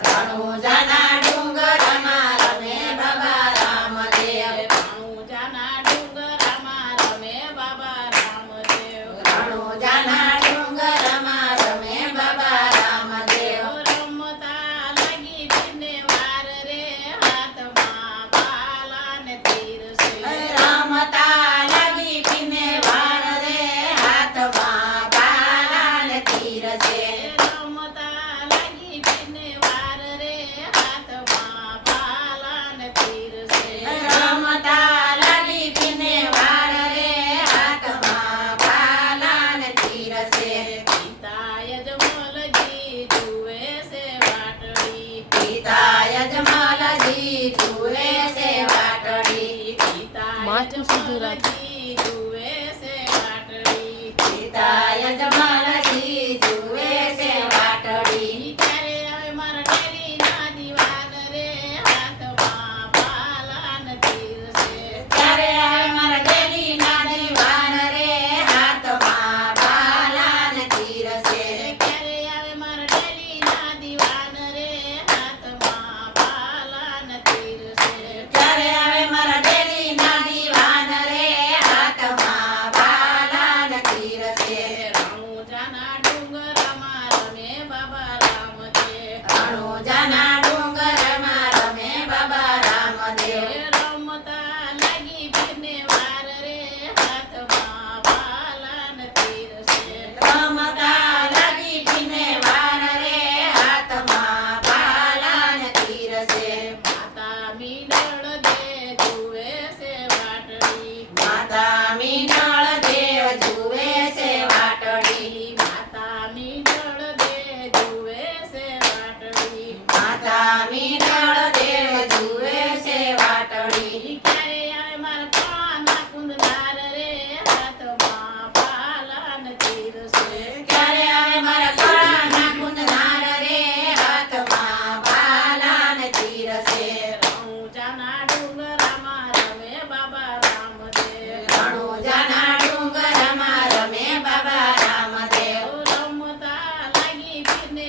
રણુજાના ડુંગરમાં રમે બાબા રામદેવ. રણુજાના ડુંગરમાં રમે બાબા રામદેવ. રણુજાના ડુંગરમાં રમે બાબા રામદેવ. રમતા લાગી પીને વાર રે હાથમાં ભાલા ને તીર છે. રમતા લાગી પીને વાર રે હાથમાં ભાલા ને તીર છે. રમતા લાગી પીને વાર રે હાથમાં ભાલા ને તીર છે. રમતા લાગી પીને વાર રે હાથમાં ભાલા ને તીર છે. પિતા યજમલજી જુએ છે વાટડી. પિતા યજમલજી જુએ છે વાટડી. પિતા માથું સીધું રાખ. યજમલજી જુએ છે વાટડી. પિતા યજમલજી જુએ છે વાટડી. ત્યારે આવે મારા ડેરીના દીવાન રે હાથમાં ભાલા ને તીર છે. ત્યારે આવે મારા ડેલીના દીવાન રે હાથમાં ભાલા ને તીર છે. ક્યારે આવે મારા ડેરીના દીવાન રે હાથમાં ભાલા ને તીર છે. ત્યારે આવે મારા ડેલીના દીવાન રે હાથમાં ભાલા ને તીર છે. રણુજાના ડુંગરમાં રમે બાબા રામદેવ. રણુજાના ડુંગરમાં રમે બાબા રામદેવ. રમતા લાગી પીને વાર રે હાથમાં ભાલા ને તીર છે. રમતા લાગી પીને વાર રે હાથમાં ભાલા ને તીર છે. માતા મીંડળ દે જુએ છે વાટડી. માતા મીંડળ દેવ જુએ છે વાટડી. માતા મીંડળ દે જુએ છે વાટડી. માતા મીંડળ દેવ જુએ છે વાટડી. ક્યારે આવે મારા કાના કુંદનાર રે હાથમાં ભાલા ને તીર છે. ક્યારે આવે મારા કાળાના કુંદનાર રે હાથમાં ભાલા ને તીર છે. રણુજાના ડુંગરમાં રમે બાબા રામદેવ. રણુજાના ડુંગરમાં રમે બાબા રામદેવ. રમતા લાગી પીને